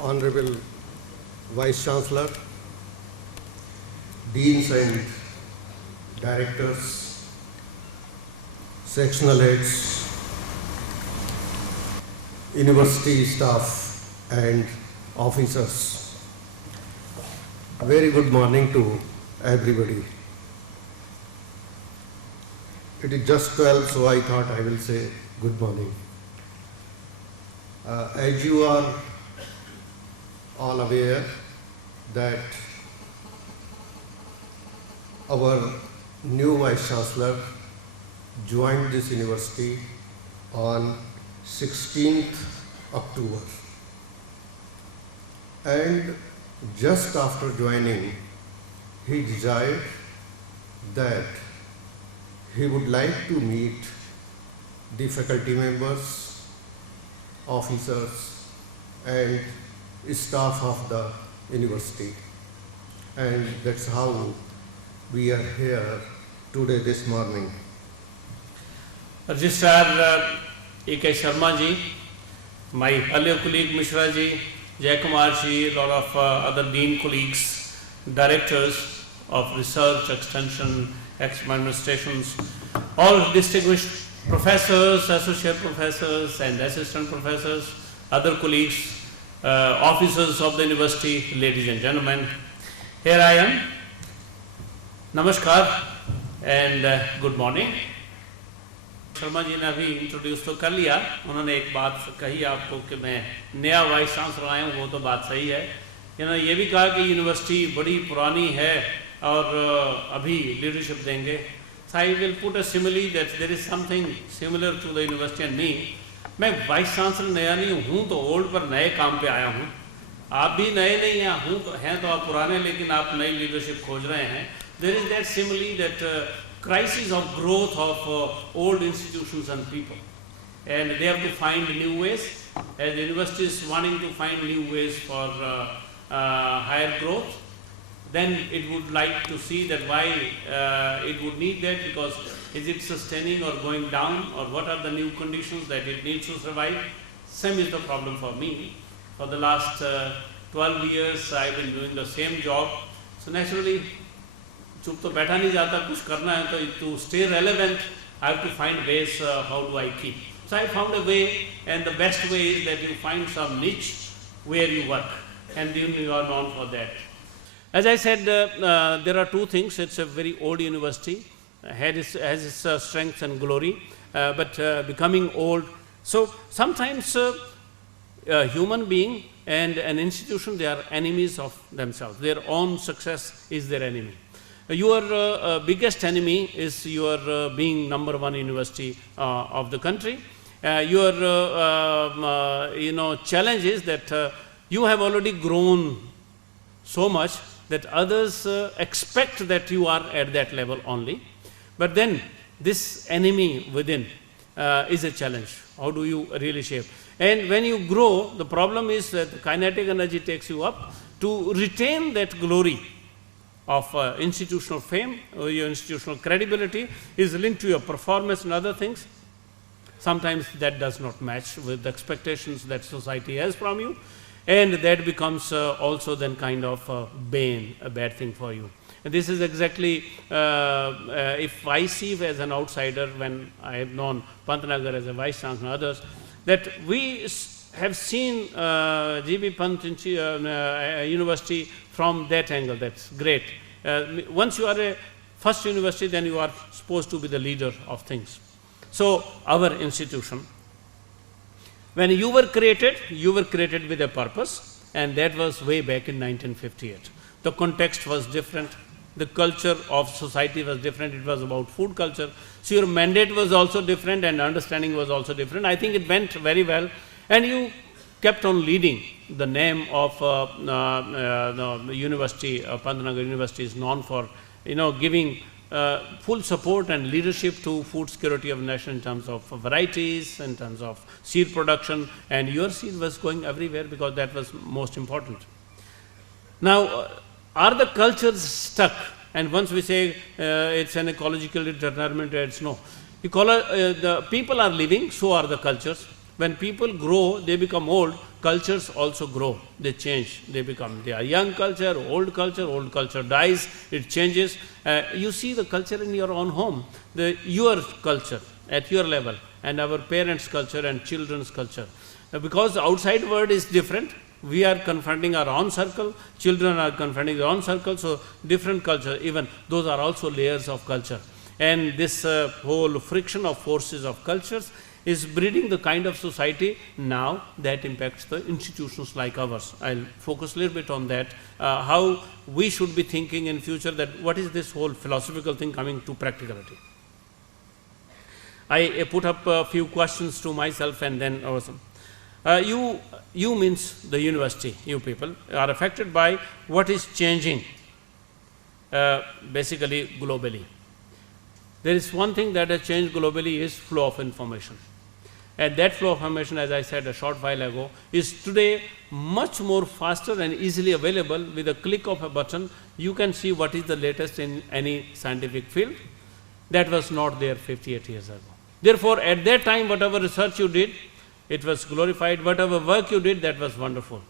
Honorable Vice Chancellor, Deans and Directors, Sectional Heads, University staff and officers. Very good morning to everybody. It is just 12, so I thought I will say good morning. As you are all aware that our new Vice Chancellor joined this university on 16th October. And just after joining, he desired that he would like to meet the faculty members, officers, and staff of the university. And that's how we are here today, this morning. Registrar A.K. Sharma ji, my earlier colleague Mishra ji, Jay Kumar ji, a lot of other dean colleagues, directors of research, extension, administrations, all distinguished professors, associate professors and assistant professors, other colleagues, officers of the university, ladies and gentlemen. Here I am. Namaskar and good morning. Sharma ji ने अभी introduce तो कर लिया, उन्होंने एक बात कही आपको कि मैं नया वाइस चांसलर आया हूँ, वो तो बात सही है। इन्होंने ये भी कहा कि यूनिवर्सिटी बड़ी पुरानी है और अभी लीडरशिप देंगे। So I will put a simile that there is something similar to the university and me. मैं वाइस चांसलर नया नहीं हूँ, तो ओल्ड पर नए काम पे आया हूँ। आप भी नए नहीं हैं तो आप पुराने, लेकिन आप नई लीडरशिप खोज रहे हैं। There is that simile that crisis of growth of old institutions and people, and they have to find new ways, as the university is wanting to find new ways for higher growth. Then it would like to see that why it would need that, because is it sustaining or going down, or what are the new conditions that it needs to survive. Same is the problem for me. For the last 12 years I have been doing the same job, so naturally चुप तो बैठा नहीं जाता, कुछ करना है तो to stay relevant I have to find ways how do I keep. So I found a way, and the best way is that you find some niche where you work and you are known for that. As I said, there are two things. It's a very old university, has its strengths and glory, but becoming old. So sometimes a human being and an institution, they are enemies of themselves. Their own success is their enemy. Your biggest enemy is your being number one university of the country. Your challenge is that you have already grown so much that others expect that you are at that level only. But then this enemy within is a challenge. How do you really shape? And when you grow, the problem is that the kinetic energy takes you up. To retain that glory of institutional fame, or your institutional credibility is linked to your performance and other things. Sometimes that does not match with the expectations that society has from you, and that becomes also then kind of a bane, a bad thing for you. And this is exactly, if I see as an outsider, when I have known Pantnagar as a vice chancellor and others, that we have seen G.B. Pant University from that angle. That's great. Once you are a first university, then you are supposed to be the leader of things. So our institution, when you were created with a purpose, and that was way back in 1958. The context was different, the culture of society was different, it was about food culture. So your mandate was also different and understanding was also different. I think it went very well, and you kept on leading. The name of the university, Pantnagar University, is known for giving full support and leadership to food security of the nation in terms of varieties, in terms of seed production, and your seed was going everywhere because that was most important. Now, are the cultures stuck? And once we say it's an ecologically determined, it's no. The people are living, so are the cultures. When people grow, they become old, cultures also grow, they change, they are young culture, old culture dies, it changes. You see the culture in your own home, your culture at your level, and our parents' culture and children's culture. Because the outside world is different, we are confronting our own circle, children are confronting their own circle, so different culture, even those are also layers of culture. And this whole friction of forces of cultures is breeding the kind of society now that impacts the institutions like ours. I'll focus a little bit on that, how we should be thinking in future, that what is this whole philosophical thing coming to practicality. I put up a few questions to myself and then awesome. You means the university, you people are affected by what is changing basically globally. There is one thing that has changed globally is flow of information. And that flow of information, as I said a short while ago, is today much more faster and easily available. With a click of a button, you can see what is the latest in any scientific field. That was not there 58 years ago. Therefore, at that time, whatever research you did, it was glorified. Whatever work you did, that was wonderful.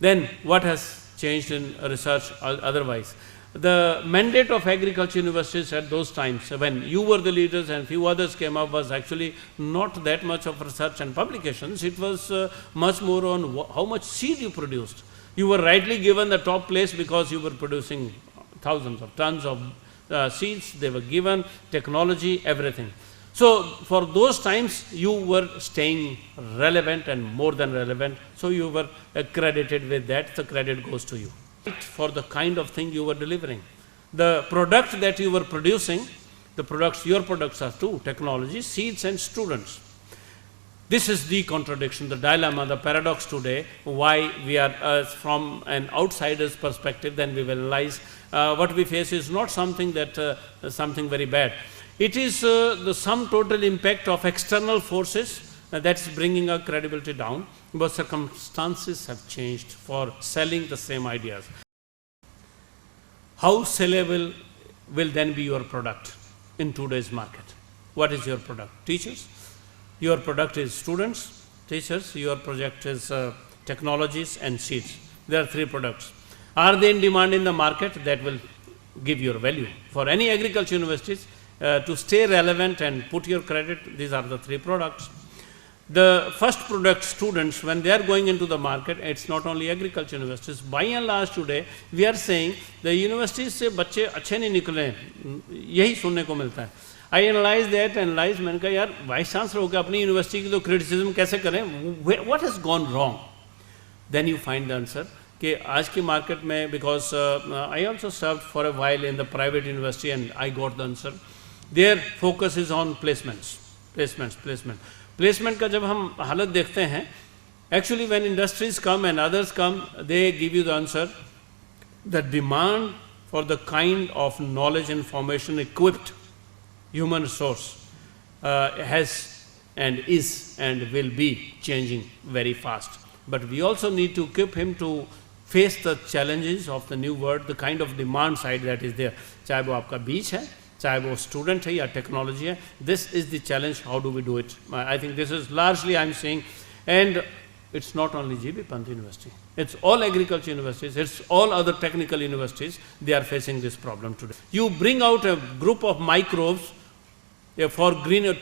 Then what has changed in research otherwise? The mandate of agriculture universities at those times, when you were the leaders and few others came up, was actually not that much of research and publications. It was much more on how much seed you produced. You were rightly given the top place because you were producing thousands of tons of seeds. They were given technology, everything. So for those times you were staying relevant and more than relevant, so you were accredited with that, the credit goes to you. For the kind of thing you were delivering. The product that you were producing, the products, your products are too, technology, seeds and students. This is the contradiction, the dilemma, the paradox today, why we are from an outsider's perspective, then we will realize what we face is not something that, something very bad. It is the sum total impact of external forces that's bringing our credibility down, but circumstances have changed for selling the same ideas. How sellable will then be your product in today's market? What is your product? Teachers? Your product is students, teachers, your project is technologies and seeds. There are three products. Are they in demand in the market? That will give your value. For any agriculture universities, to stay relevant and put your credit, these are the three products. The first product, students, when they are going into the market, it's not only agriculture universities. By and large today, we are saying the universities से बच्चे अच्छे नहीं निकले, यही सुनने को मिलता है. I analyze that, मैंने कहा यार वाइस चांसलर होकर अपनी यूनिवर्सिटी की तो क्रिटिसिज्म कैसे करें? What has gone wrong? Then you find the answer कि आज की मार्केट में, because I also served for a while in the private university and I got the answer. Their focus is on placements. Placement का जब हम हालत देखते हैं, actually when industries come and others come, they give you the answer. The demand for the kind of knowledge, information equipped human resource has and is and will be changing very fast. But we also need to equip him to face the challenges of the new world, the kind of demand side that is there. चाहे वो आपका बीच है, चाहे वो student है या technology है, this is the challenge. How do we do it? I think this is largely I am saying, and it's not only GB Pant University, it's all agriculture universities, it's all other technical universities, they are facing this problem today. You bring out a group of microbes for greener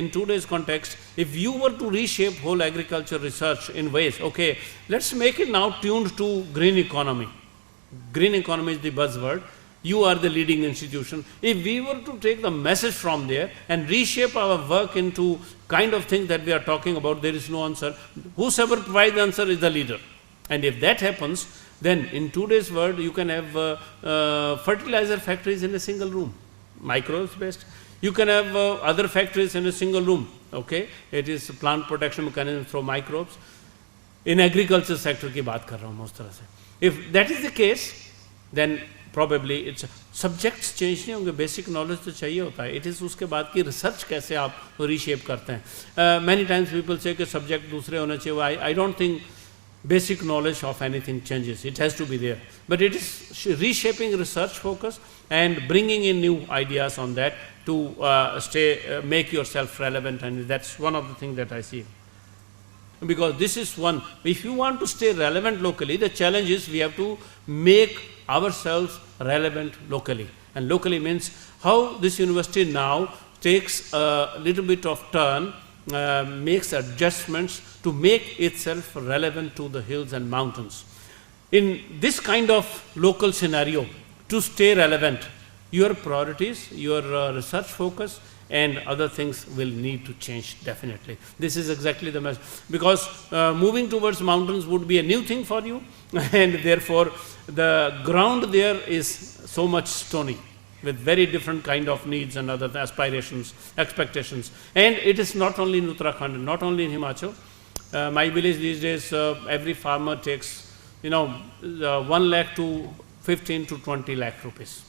in today's context. If you were to reshape whole agriculture research in ways, okay, let's make it now tuned to green economy. Green economy is the buzzword. You are the leading institution. If we were to take the message from there and reshape our work into kind of thing that we are talking about, there is no answer. Whosoever provides the answer is the leader. And if that happens, then in today's world, you can have fertilizer factories in a single room, microbes based. You can have other factories in a single room, okay? It is plant protection mechanism through microbes. In agriculture sector की बात कर रहा हूँ उस तरह से. If that is the case, then probably it's subjects change नहीं होंगे, basic knowledge तो चाहिए होता है. It is उसके बाद की research कैसे आप reshape करते हैं. Many times people say कि subject दूसरे होने चाहिए. I don't think basic knowledge of anything changes. It has to be there. But it is reshaping research focus and bringing in new ideas on that to make yourself relevant, and that's one of the things that I see. because this is one. If you want to stay relevant locally, the challenge is we have to make ourselves relevant locally. And locally means how this university now takes a little bit of turn, makes adjustments to make itself relevant to the hills and mountains. In this kind of local scenario, to stay relevant, your priorities, your research focus and other things will need to change definitely. This is exactly the message, because moving towards mountains would be a new thing for you and therefore the ground there is so much stony with very different kind of needs and other aspirations, expectations. And it is not only in Uttarakhand, not only in Himachal. My village these days, every farmer takes, 1 lakh to 15 to 20 lakh rupees.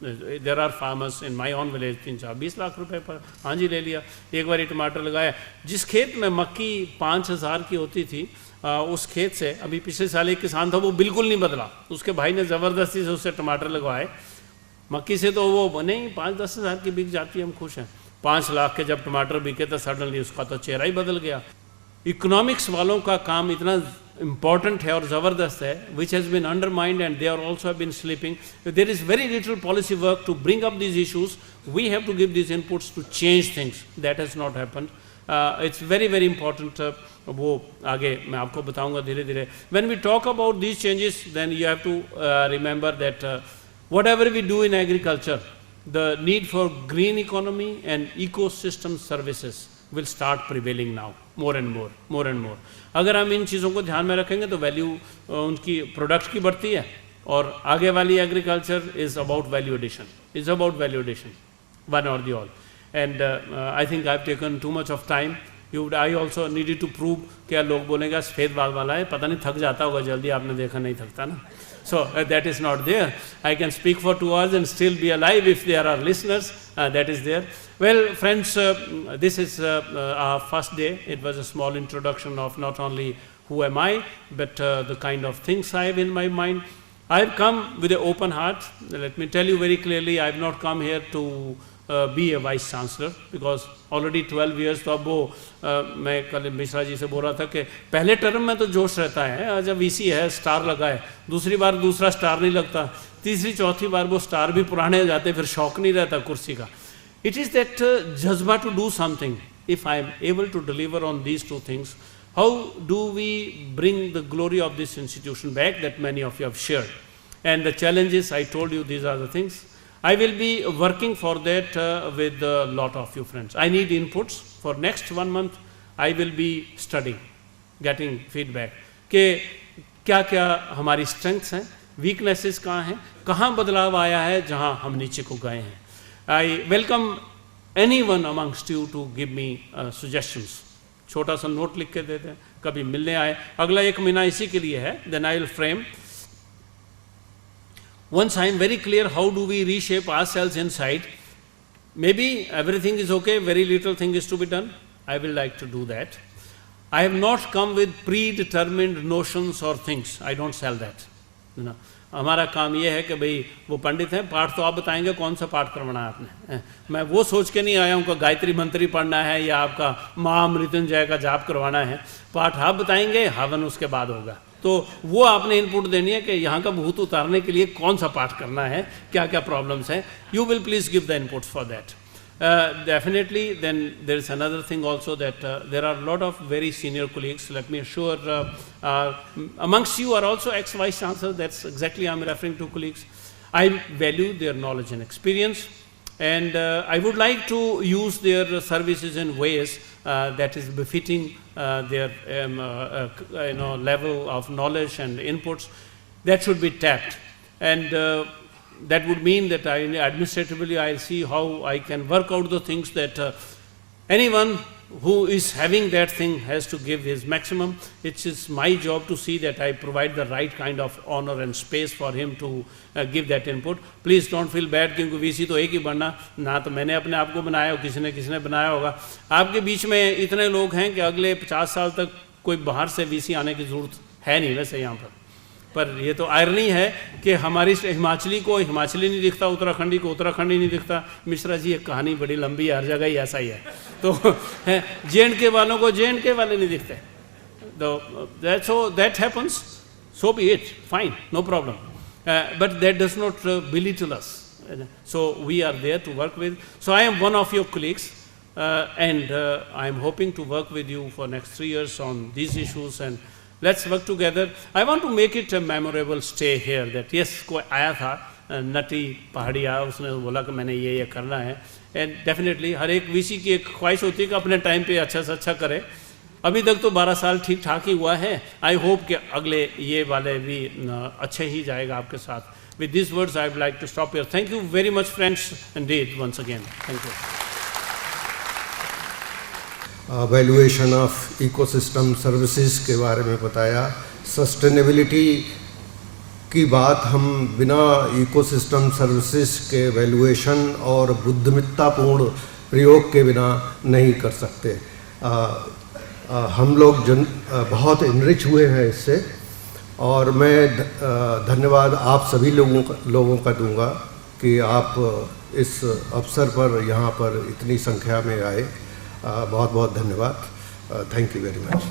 There are farmers in my own village 3-20 lakh रुपए पर हाँ जी ले लिया. एक बार टमाटर लगाया, जिस खेत में मक्की 5,000 की होती थी, उस खेत से अभी पिछले साल एक किसान था वो बिल्कुल नहीं बदला. उसके भाई ने ज़बरदस्ती से उससे टमाटर लगवाए. मक्की से तो वो नहीं 5-10 हज़ार की बिक जाती है, हम खुश हैं. 5 लाख के जब टमाटर बिके तो सडनली उसका तो चेहरा ही बदल गया. इकोनॉमिक्स वालों का काम इतना important है और ज़बरदस्त है, which has been undermined and they are also have been sleeping. There is very little policy work to bring up these issues. We have to give these inputs to change things. That has not happened. It's very, very important. वो आगे मैं आपको बताऊंगा धीरे धीरे. When we talk about these changes, then you have to remember that whatever we do in agriculture, the need for green economy and ecosystem services will start prevailing now, more and more, more and more. अगर हम इन चीज़ों को ध्यान में रखेंगे तो value उनकी product की बढ़ती है और आगे वाली agriculture is about value addition, one और the all. And I think I have taken too much of time. I also needed to prove. क्या लोग बोलेंगे सफ़ेद बाल वाला है, पता नहीं थक जाता होगा जल्दी, आपने देखा नहीं थकता ना. So that is not there. I can speak for 2 hours and still be alive if there are listeners. That is there. Well, friends, this is our first day. It was a small introduction of not only who am I, but the kind of things I have in my mind. I have come with an open heart. Let me tell you very clearly, I have not come here to be a vice chancellor, because already 12 years. तो अब वो मैं कल मिश्रा जी से बोल रहा था कि पहले टर्म में तो जोश रहता है, जब वीसी है स्टार लगा है, दूसरी बार दूसरा स्टार नहीं लगता, तीसरी चौथी बार वो स्टार भी पुराने हो जाते, फिर शौक नहीं रहता कुर्सी का. It is that jazba to do something. If I am able to deliver on these two things, how do we bring the glory of this institution back that many of you have shared? And the challenges, I told you, these are the things. I will be working for that with a lot of you friends. I need inputs. For next 1 month, I will be studying, getting feedback. कि क्या क्या हमारी strengths हैं, weaknesses कहाँ हैं, कहाँ बदलाव आया है जहाँ हम नीचे को गए हैं. I welcome anyone amongst you to give me suggestions. छोटा सा नोट लिख के दे दें, कभी मिलने आए. अगला 1 महीना इसी के लिए है. Then I will frame. Once I am very clear how do we reshape ourselves inside, maybe everything is okay, very little thing is to be done, I will like to do that. I have not come with predetermined notions or things, I don't sell that. हमारा काम ये है कि भाई वो पंडित हैं, पाठ तो आप बताएंगे कौन सा पाठ करवाना है आपने. मैं वो सोच के नहीं आया हूँ कि गायत्री मंत्री पढ़ना है या आपका महामृत्युंजय का जाप करवाना है. पाठ आप बताएंगे, हवन उसके बाद होगा. तो वो आपने इनपुट देनी है कि यहाँ का भूत उतारने के लिए कौन सा पाठ करना है, क्या क्या प्रॉब्लम्स हैं. You will please give the inputs for that. Definitely, then there is another thing also that there are a lot of very senior colleagues. Let me assure, amongst you are also ex-vice chancellors. That's exactly I'm referring to colleagues. I value their knowledge and experience, and I would like to use their services in ways that is befitting their level of knowledge and inputs that should be tapped. And that would mean that administratively I'll see how I can work out the things that anyone who is having that thing has to give his maximum. It is my job to see that I provide the right kind of honor and space for him to give that input. Please don't feel bad क्योंकि VC तो एक ही बनना ना, तो मैंने अपने आप को बनाया हो, किसी ने बनाया होगा. आपके बीच में इतने लोग हैं कि अगले 50 साल तक कोई बाहर से VC आने की ज़रूरत है नहीं वैसे यहाँ पर ये तो आयरनी है कि हमारी हिमाचली को हिमाचली नहीं दिखता, उत्तराखंडी को उत्तराखंडी नहीं दिखता. मिश्रा जी एक कहानी बड़ी लंबी है, हर जगह ही ऐसा ही है. तो JNK वालों को JNK वाले नहीं दिखते, So that happens, so be it, fine, no problem. But that does not belittle us. So we are there to work with. So I am one of your colleagues, and I am hoping to work with you for next 3 years on these issues, and let's work together. I want to make it a memorable stay here, that yes, कोई आया था, नटी पहाड़ी आया, उसने बोला कि मैंने ये करना है, and definitely हर एक वीसी की एक ख्वाहिश होती है कि अपने टाइम पे अच्छा से अच्छा करे. अभी तक तो 12 साल ठीक ठाक ही हुआ है. आई होप कि अगले ये वाले भी अच्छे ही जाएगा आपके साथ. With these words, I would like to stop here. Thank you very much, friends, indeed, once again. Thank you. Valuation of ecosystem services के बारे में बताया. सस्टेनेबिलिटी की बात हम बिना इकोसिस्टम सर्विसेज के वैल्यूएशन और बुद्धिमत्तापूर्ण प्रयोग के बिना नहीं कर सकते. हम लोग बहुत इनरिच हुए हैं इससे, और मैं धन्यवाद आप सभी लोगों का दूंगा कि आप इस अवसर पर यहाँ पर इतनी संख्या में आए. बहुत बहुत धन्यवाद. Thank you very much.